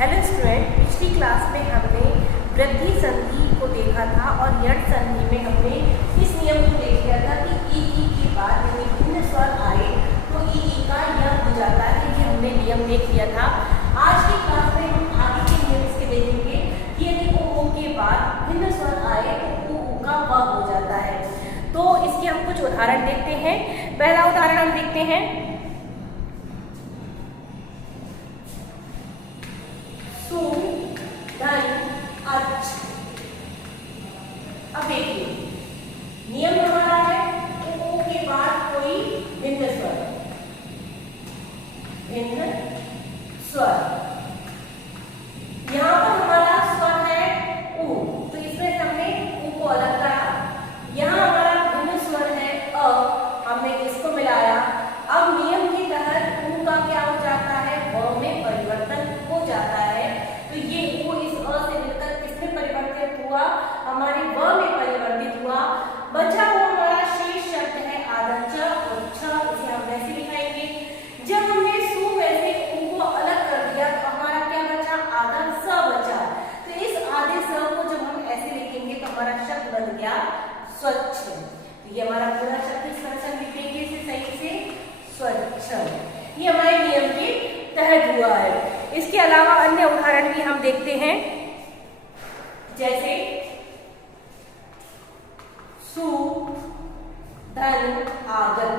Hello student, पिछली class में हमने वृद्धि संधि को देखा था और यण संधि में हमने इस नियम को देख लिया था कि ई के बाद यदि भिन्न स्वर आए तो ई का यह हो जाता है। ये हमने नियम देख लिया था। आज की क्लास में हम आगे के नियम इसके देखेंगे कि यदि ओ के बाद भिन्न स्वर आए तो ऊ का व हो जाता है। तो इसके हम कुछ उदाहरण देखते हैं। पहला उदाहरण हम देखते हैं, सु, धन, अच। अब देखिए नियम हमारा है ओ के बाद कोई भिन्न स्वर, भिन्न स्वर। यहाँ पर हमारा स्वर है उ, तो इसमें हमने उ को अलग करा। यहाँ हमारा भिन्न स्वर है अ, हमने इसको मिलाया। अब नियम के तहत उ का क्या हो जाता है, व में परिवर्तन हो जाता है। तो ये उ इस अ से मिलकर किसमें परिवर्तित हुआ, हमारे व में परिवर्तित हुआ। बचा हुआ हमारा शेष शब्द है आदच और छ, इसे हम वैसे लिखाएंगे। जब हमने सु वैसे उ को अलग कर दिया तो हमारा क्या बचा, आधा स बचा। तो इस आधे स को जब हम ऐसे लिखेंगे तो हमारा शब्द बन गया स्वच्छ। तो ये हमारा पूरा शब्द इस तरह से लिखेंगे, इसे सही से स्वच्छ। ये हमारे नियम के तहत हुआ है। इसके अलावा अन्य उदाहरण भी हम देखते हैं, जैसे सु, धन, आगत।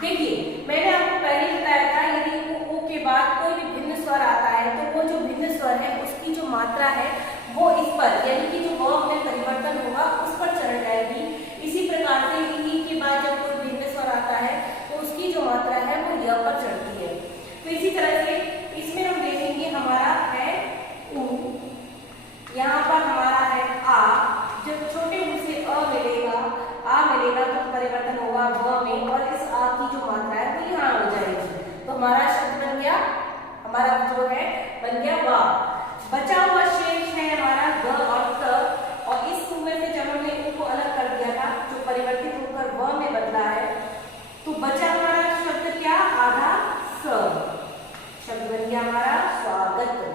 देखिए मैंने आपको पहले ही बताया था यदि ओ के बाद कोई भी भिन्न स्वर आता है तो वो जो भिन्न स्वर है उसकी जो मात्रा है वो इस पर, यानी कि जो व में परिवर्तन होगा उस पर चढ़ जाएगी। इसी प्रकार से ई के बाद जब कोई भिन्न स्वर आता है तो उसकी जो मात्रा है वो य पर चढ़ती है। तो इसी तरह से इसमें हम देखेंगे हमारा है उ, यहाँ पर हमारा है आ। जब छोटे उ से अ मिलेगा, आ मिलेगा तो परिवर्तन होगा व में, और इस आ की जो मात्रा है वो यहाँ हो जाएगी। तो हमारा शब्द बन गया, हमारा जो है बन गया वा। बचा हुआ शेष है हमारा ग और त, और इस सु में से जब हमने उ को अलग कर दिया था जो परिवर्तित होकर व में बदला है, तो बचा हमारा शब्द क्या, आधा स। शब्द बन गया हमारा स्वागत।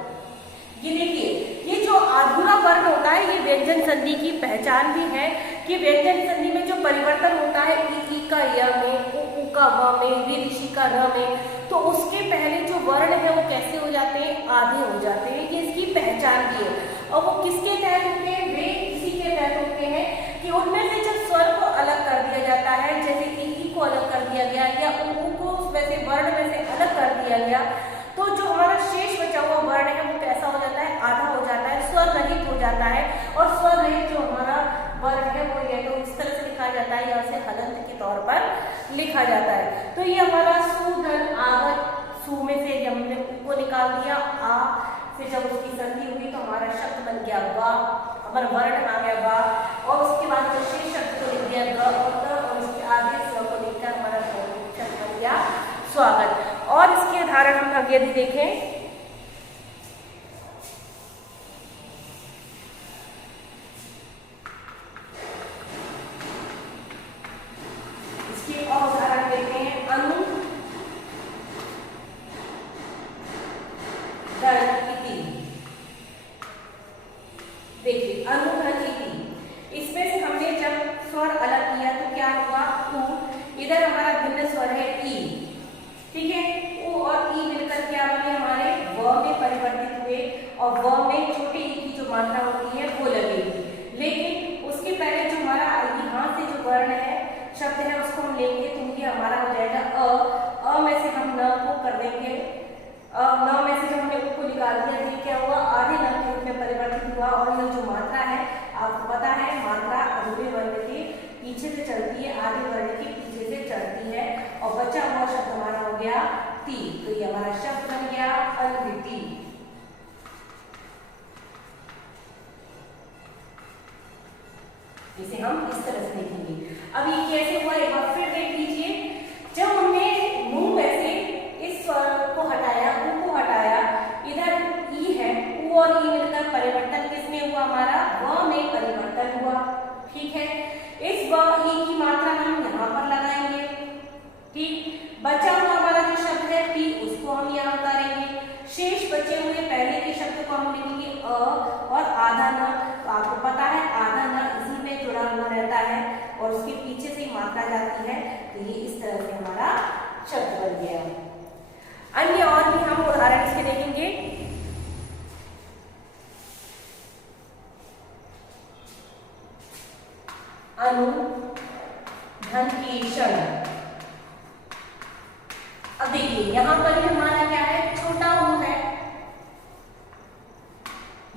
ये देखिए ये जो अधूरा वर्ण होता है ये व्यंजन संधि की पहचान भी है कि व्यंजन संधि में जो परिवर्तन होता है ई का य में, उ का व में, ऋषि का र में, तो उसके पहले जो वर्ण है वो कैसे हो जाते हैं, आधे हो जाते हैं। ये इसकी पहचान भी है। और वो किसके तहत होते हैं, वे इसी के तहत होते हैं कि उनमें से जब स्वर को अलग कर दिया जाता है, जैसे ई को अलग कर दिया गया या उ को वैसे वर्ण में से अलग कर दिया गया, तो जो हमारा शेष बचा हुआ वर्ण है वो कैसा हो जाता है, आधा हो जाता है, स्वर रहित हो जाता है। और स्वर रहित जो हमारा वर्ण है वो ये तो इस तरह से लिखा जाता है या उसे हलंत के तौर पर लिखा जाता है। तो ये हमारा सु, धन, आगत। सु में से जब हमने उ को निकाल दिया, आ से जब उसकी संधि हुई तो हमारा शब्द बन गया वा, हमारा वर्ण आ गया वा। और उसके बाद जो शेष शब्द को लिख दिया ग और त, और उसके आगे स को लिखकर हमारा शब्द बन गया स्वागत। और इसके उदाहरण हम आगे यदि देखें, इसके और उदाहरण देखते हैं, अनु, धन, इति। देखिए अनु, धन, इति, इसमें से हमने जब स्वर अलग किया तो क्या हुआ, उ, इधर हमारा भिन्न स्वर है ई, ठीक है। उ और ई मिलकर क्या बने, हमारे व में परिवर्तित हुए, और व में छोटे ई की जो मात्रा होती है वो लगेगी। लेकिन उसके पहले जो हमारा यहाँ से जो वर्ण है, शब्द है, उसको हम लेंगे तो ये हमारा हो जाएगा अ में से हम न को कर देंगे। न में से जब हमने उ को निकाल दिया तो क्या हुआ, आधे न के रूप में परिवर्तित हुआ। और ये जो मात्रा है आपको पता है, मात्रा अधूरे वर्ण के पीछे से चलती है, आधे वर्ण के पीछे से चलती है। और बचा हुआ शब्द हमारा हो गया ती, तो ये हमारा शब्द बन गया अद्वितीय। इसे हम इस तरह से लिखेंगे। अब ये कैसे हुआ एक बार फिर देख लीजिए। जब हमने मुंह में से इस स्वर को हटाया, उ को हटाया, इधर ई है, उ और ई मिलकर परिवर्तन किसमें हुआ, हमारा व में परिवर्तन हुआ, ठीक है। इस व ई की मात्रा हम यहाँ पर लगाएंगे, ठीक। बचा हुआ हमारा जो शब्द है पी, उसको हम यहाँ उतारेंगे। मात्रा जाती है, तो ये इस तरह से हमारा शब्द बन गया। अन्य और भी हम उदाहरण इसके देखेंगे। अनु धन की क्षण। अब देखिए यहां पर भी हमारा क्या है, छोटा ऊ है,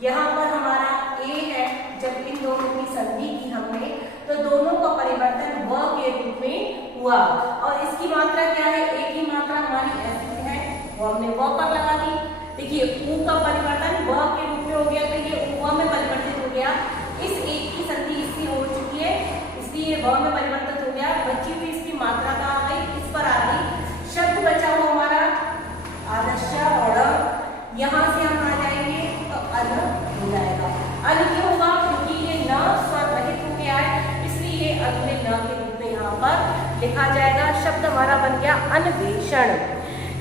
यहां पर हमारा ए है। जब इन दोनों की संधि की हमने तो दोनों का परिवर्तन व के रूप में हुआ, और इसकी मात्रा क्या है, ए की मात्रा हमारी ऐसी है, वो हमने व पर लगा दी। देखिए ऊ का परिवर्तन व के रूप में हो गया, तो ये व में परिवर्तित हो गया। इस एक की संधि इससे हो चुकी है, इसलिए व में परिवर्तित हो गया। बची हुई इसकी मात्रा कहाँ आ गई, इस पर आ गई। शब्द बचा हुआ हमारा आदर्श और यहाँ से हम आ जाएंगे तो अन हो जाएगा। अन क्यों होगा, क्योंकि ये न स्वर रहित हो गया है, इसलिए ये अन में न के रूप में यहाँ पर लिखा जाएगा। शब्द हमारा बन गया अन्वेषण।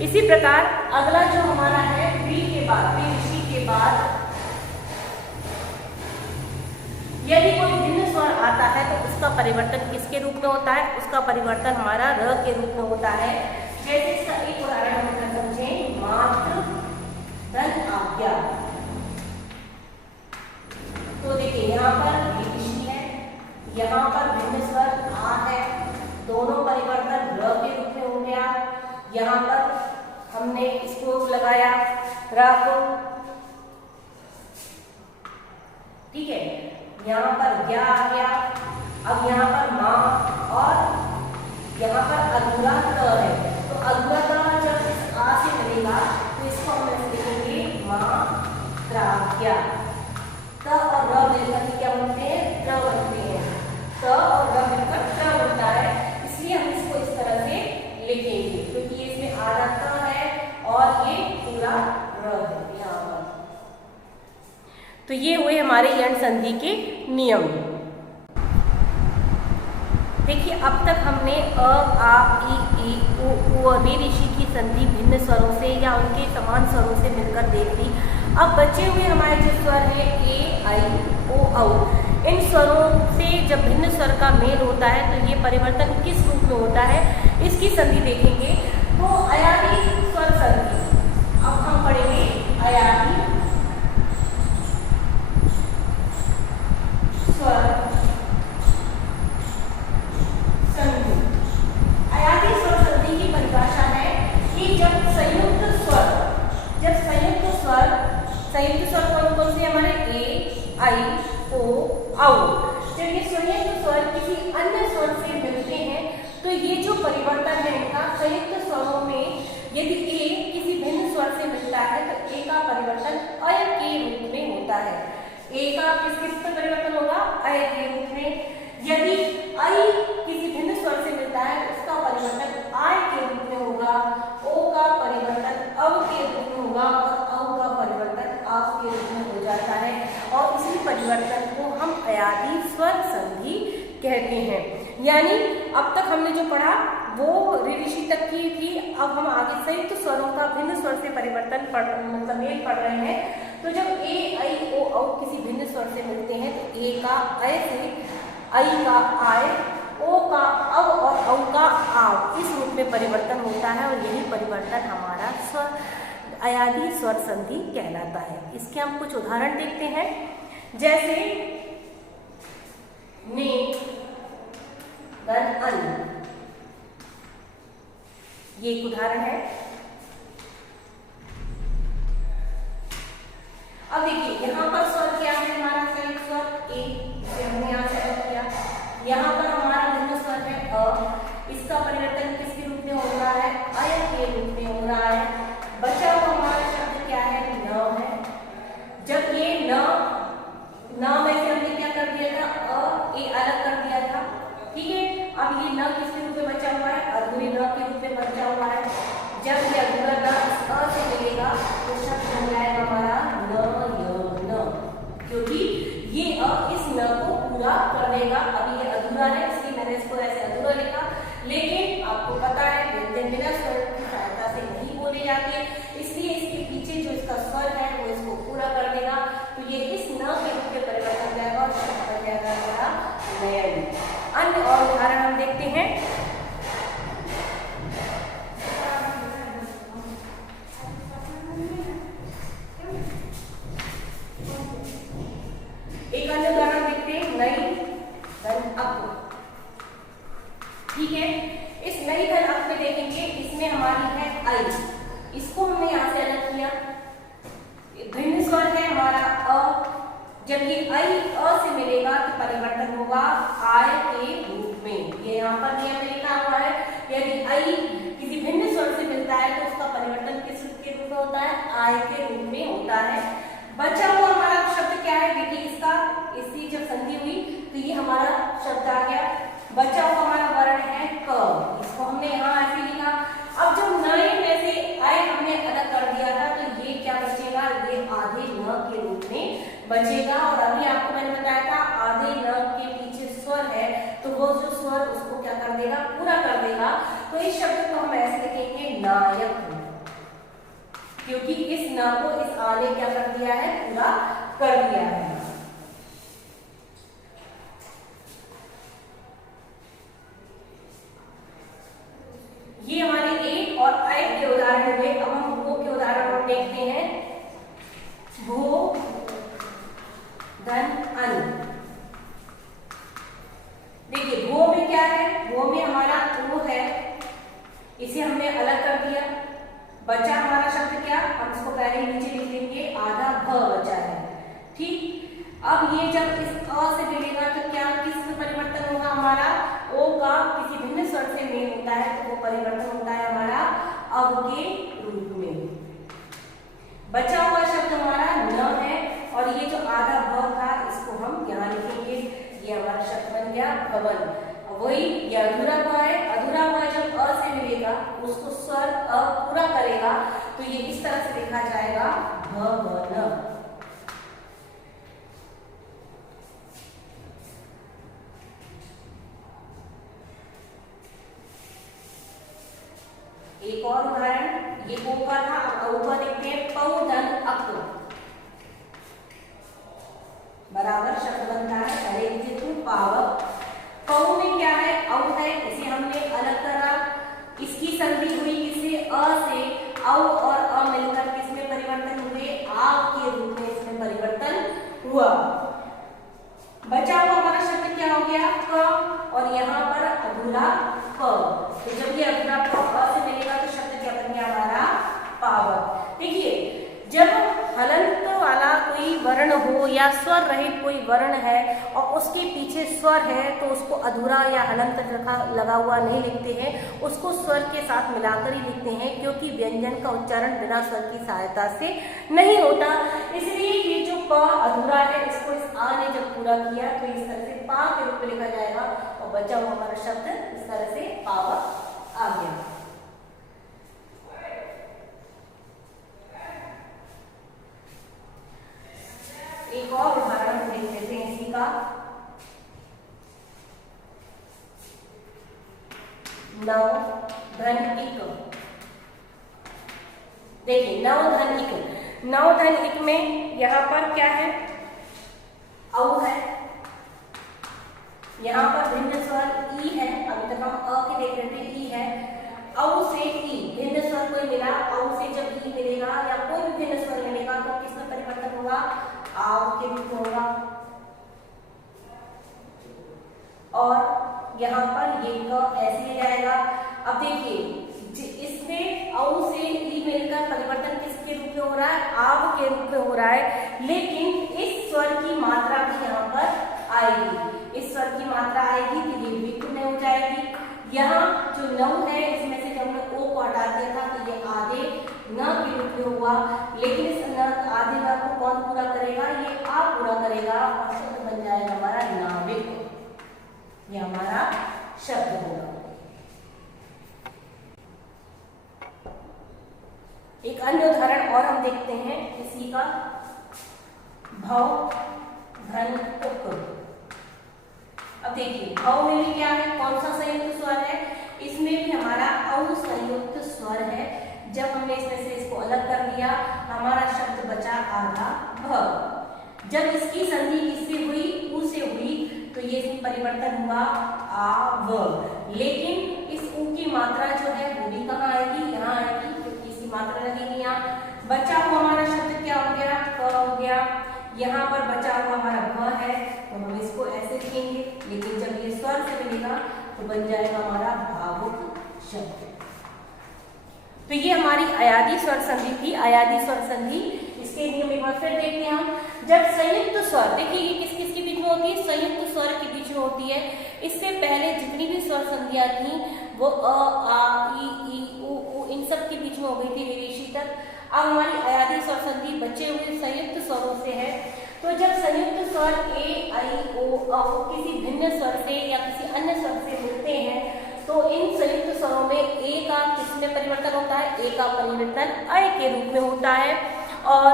इसी प्रकार अगला जो हमारा है वी के बाद, वी ऋषि के बाद यदि कोई भिन्न स्वर आता है तो उसका परिवर्तन किसके रूप में होता है, उसका परिवर्तन हमारा र के रूप में होता है। जैसे इसका एक उदाहरण हम समझें, मात्र धन आज्ञा। तो देखिए यहाँ पर ऋषि है, यहाँ पर भिन्न स्वर आ है, दोनों परिवर्तन र के रूप में हो गया। यहाँ पर हमने इसको लगाया र को, ठीक है, यहाँ पर ज्ञा आ गया। अब यहाँ पर माँ और यहाँ पर अधूरा त है, तो अधूरा त जब इस आ से मिलेगा तो इसको हम ऐसे लिखेंगे मात्राज्ञा। त और र मिलकर क्या बनते हैं, त्र बनते हैं। त और र मिलकर त्र बनता है, इसलिए हम इसको इस तरह से लिखेंगे, क्योंकि ये इसमें आधा त है और ये पूरा र है यहाँ पर। तो ये हुए हमारे यण संधि के नियम। देखिए अब तक हमने अ, आ, ई, उ और वे ऋषि की संधि भिन्न स्वरों से या उनके समान स्वरों से मिलकर देख ली। अब बचे हुए हमारे जो स्वर हैं ए, आई, ओ, औ, इन स्वरों से जब भिन्न स्वर का मेल होता है तो ये परिवर्तन किस रूप में होता है, इसकी संधि देखेंगे। तो अयादी स्वर संधि, अब हम पढ़ेंगे अयादी स्वर संधि। अयादी स्वर संधि की परिभाषा है कि जब संयुक्त स्वर कौन कौन से हमारे ए, आई, ओ, औ, जब ये संयुक्त स्वर किसी अन्य स्वर से मिलते हैं तो ये जो परिवर्तन है इनका संयुक्त स्वरों में, यदि ए किसी भिन्न स्वर से मिलता है तो ए का परिवर्तन अय के रूप में होता है। ए का किस पर परिवर्तन होगा, अय के रूप में। यदि आई किसी भिन्न स्वर से मिलता है उसका परिवर्तन आय के रूप में होगा। ओ का परिवर्तन अव के रूप में होगा और औ का परिवर्तन आव के रूप में हो जाता है, और इसी परिवर्तन को हम अयादी स्वर संधि कहते हैं। यानी अब तक हमने जो पढ़ा वो ऋषि तक की थी, अब हम आगे संयुक्त स्वरों का भिन्न स्वर से परिवर्तन मतलब मेल पढ़ रहे हैं। तो जब ए, आई, ओ, औ किसी भिन्न स्वर से मिलते हैं तो ए का अय से आई का आय, ओ का अव और औ का आव, इस रूप में परिवर्तन होता है, और यही परिवर्तन हमारा स्वर अयादी स्वर संधि कहलाता है। इसके हम कुछ उदाहरण देखते हैं। जैसे ने, अन, ये एक उदाहरण है। अब देखिए यहाँ पर स्वर क्या है, हमारा संयुक्त स्वर ए, जिसे हमने यहाँ से किया। यहाँ पर हमारा भिन्न स्वर है अ, इसका परिवर्तन किसके रूप में हो रहा है, अय के रूप में हो रहा है। बचा हुआ हमारा शब्द क्या है, न है। जब ये न में से हमने क्या कर दिया था, अ, ए अलग कर दिया था, ठीक है। अब ये न किसके रूप में बचा हुआ है, अधूरे न के रूप में बचा हुआ है। जब ये अधूरा न इस अ से मिलेगा तो शब्द बन जाएगा हमारा न, क्योंकि ये अ इस न को पूरा कर देगा। अभी ये अधूरा है इसलिए मैंने इसको ऐसे अधूरा लिखा, लेकिन आपको पता है व्यंजन बिना स्वर की सहायता से नहीं बोले जाते, इसलिए इसके पीछे जो इसका स्वर है वो इसको पूरा कर देगा। तो ये इस न के रूप में परिवर्तन हो जाएगा और शब्द बन जाएगा हमारा नयन। अन्य और उदाहरण हम देखते हैं। ठीक है। इस नई धन अंक में देखेंगे, इसमें हमारी है आई, इसको हमने यहाँ से अलग किया। भिन्न स्वर है हमारा अ, जब ये आई अ से मिलेगा तो परिवर्तन होगा आय के रूप में। ये यहाँ पर नियम में लिखा हुआ है, यदि आई किसी भिन्न स्वर से मिलता है तो उसका परिवर्तन किस रूप के रूप में होता है? आय के रूप में होता है। बचा हुआ हमारा शब्द क्या है? देखिए इसका इसकी जब संधि हुई तो ये हमारा शब्द आ गया। बचा हुआ हमारा वर्ण है क, इसको हमने यहाँ ऐसे लिखा। अब जो नए में से आय हमने अलग कर दिया था तो ये क्या बचेगा? ये आधे न के रूप में बचेगा। और अभी आपको मैंने बताया था आधे न के पीछे स्वर है तो वो जो स्वर उसको क्या कर देगा? पूरा कर देगा। तो इस शब्द को हम ऐसे लिखेंगे नायक, क्योंकि इस न को इस आ ने क्या कर दिया है? पूरा कर दिया है। ये हमारे एक और ऐ के उदाहरण हुए। अब हम भो के उदाहरण देखते हैं। भो धन अन, देखिए भो में क्या है? भो में हमारा ओ है, इसे हमने अलग कर दिया। बचा हमारा शब्द क्या? हम इसको पहले नीचे लिख लेंगे, आधा भ बचा है। ठीक, अब ये जब इस अ से मिलेगा तो क्या किस में परिवर्तन होगा? हमारा ओ का किसी भिन्न स्वर से मेल होता है तो वो परिवर्तन होता है हमारा अव के रूप में। बचा हुआ शब्द हमारा न है और ये जो आधा भ था इसको हम यहाँ लिखेंगे। ये हमारा शब्द बन गया भवन। वही ये अधूरा हुआ है, अधूरा हुआ जब अ से मिलेगा उसको स्वर अ पूरा करेगा तो ये इस तरह से लिखा जाएगा भवन। एक और उदाहरण, ये ओ का था, अब औ का देखते हैं। पौ धन अक बराबर शब्द बनता है, पहले लिखे तो पावक। पौ में क्या है? औ है, इसे हमने अलग करा। इसकी संधि हुई किससे? अ से। औ और अ मिलकर किसमें परिवर्तन हुए? आव के रूप में इसमें परिवर्तन हुआ। बचा हुआ हमारा शब्द क्या हो गया? क, और यहाँ पर अधूरा क। तो जब ये अधूरा क अ से मिलेगा तो शब्द क्या बन गया हमारा? पावक। देखिए जब हलंत वाला कोई वर्ण हो या स्वर रहित कोई वर्ण है और उसके पीछे स्वर है तो उसको अधूरा या हलंत लगा हुआ नहीं लिखते हैं, उसको स्वर के साथ मिलाकर ही लिखते हैं, क्योंकि व्यंजन का उच्चारण बिना स्वर की सहायता से नहीं होता। इसलिए ये जो प अधूरा है इसको इस आ ने जब पूरा किया तो इस तरह से पा के रूप में लिखा जाएगा और बचा हुआ हमारा शब्द इस तरह से पावक आ गया। एक और उदाहरण देख लेते हैं इसी का। नव धन इक, देखिए नव धन इक। नव धन इक में यहाँ पर क्या है? औ है, यहाँ पर भिन्न स्वर ई है। अभी तक हम अ के देख रहे थे, ई है। औ से ई भिन्न स्वर कोई मिला, औ से जब ई मिलेगा या कोई भी भिन्न स्वर मिलेगा तो किसमें परिवर्तन होगा? आव के रूप में होगा। और यहाँ पर ये क ऐसे जाएगा। अब देखिए इसमें औ से ई मिलकर परिवर्तन किसके रूप में हो रहा है? आव के रूप में हो रहा है, लेकिन इस स्वर की मात्रा भी यहाँ पर आएगी। इस स्वर की मात्रा आएगी तो ये विकुल हो जाएगी। यहाँ जो नव है इसमें से जब हमने ओ को हटा दिया था तो ये आधे न के रूप में हुआ, लेकिन इस न आधे न को कौन पूरा करेगा? ये आ पूरा करेगा और शब्द बन जाएगा हमारा नाविक। ये हमारा शब्द होगा। एक अन्य उदाहरण और हम देखते हैं इसी का। भव धन उक। अब देखिए भव में भी क्या है? कौन सा संयुक्त स्वर है? इसमें भी हमारा औ संयुक्त स्वर है। जब हमने इसमें से इसको अलग कर दिया हमारा शब्द बचा आधा भ। जब इसकी संधि किससे हुई? उ से हुई तो ये इसमें परिवर्तन हुआ आव। लेकिन इस उ की मात्रा जो है वो भी कहाँ आएगी? यहाँ आएगी, क्योंकि इसकी मात्रा लगेगी यहाँ। बचा हुआ हमारा शब्द क्या हो गया? क हो गया। यहाँ पर बचा हुआ हमारा भ है तो हम इसको ऐसे लिखेंगे, लेकिन जब ये स्वर से मिलेगा तो तो बन जाएगा हमारा भावुक शब्द। तो ये हमारी अयादी स्वर संधि थी, अयादी स्वर संधि। इसके नियम एक बार फिर देखते हैं हम। जब संयुक्त स्वर, देखिए ये किस किस के बीच में होती है, संयुक्त स्वर के बीच में होती है। इससे पहले जितनी भी स्वर संधियां थी वो अ, आ, ई, उ, इन सब के बीच में हो गई थी विदेशी तक। अब हमारी अयादी स्वर संधि बचे हुए संयुक्त स्वरों से है। तो जब संयुक्त स्वर ए, आई, ओ, किसी भिन्न स्वर से या किसी अन्य स्वर से मिलते हैं तो इन संयुक्त स्वरों में ए का किसमें परिवर्तन होता है, ए का परिवर्तन अय के रूप में होता है और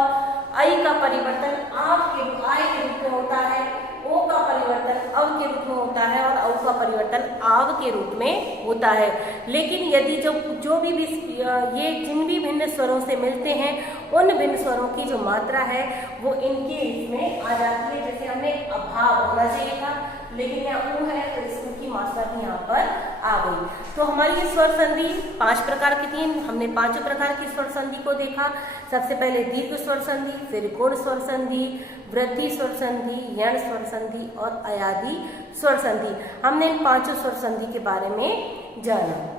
आई का परिवर्तन आय के रूप में होता है, ओ का परिवर्तन अव के रूप में होता है और औ का परिवर्तन आव के रूप में होता है। लेकिन यदि जो भी ये जिन भी भिन्न स्वरों से मिलते हैं उन भिन्न स्वरों की जो मात्रा है वो इनके इसमें आ जाती है। जैसे हमने अभाव होना चाहिए था लेकिन यहाँ ऊ है तो इसकी मात्रा भी यहाँ पर आ गई। तो हमारी ये स्वर संधि 5 प्रकार की थी। हमने 5 प्रकार की स्वर संधि को देखा। सबसे पहले दीर्घ स्वर संधि, फिर गुण स्वर संधि, वृद्धि स्वर संधि, यण स्वर संधि और अयादी स्वर संधि। हमने इन 5 स्वर संधि के बारे में जाना।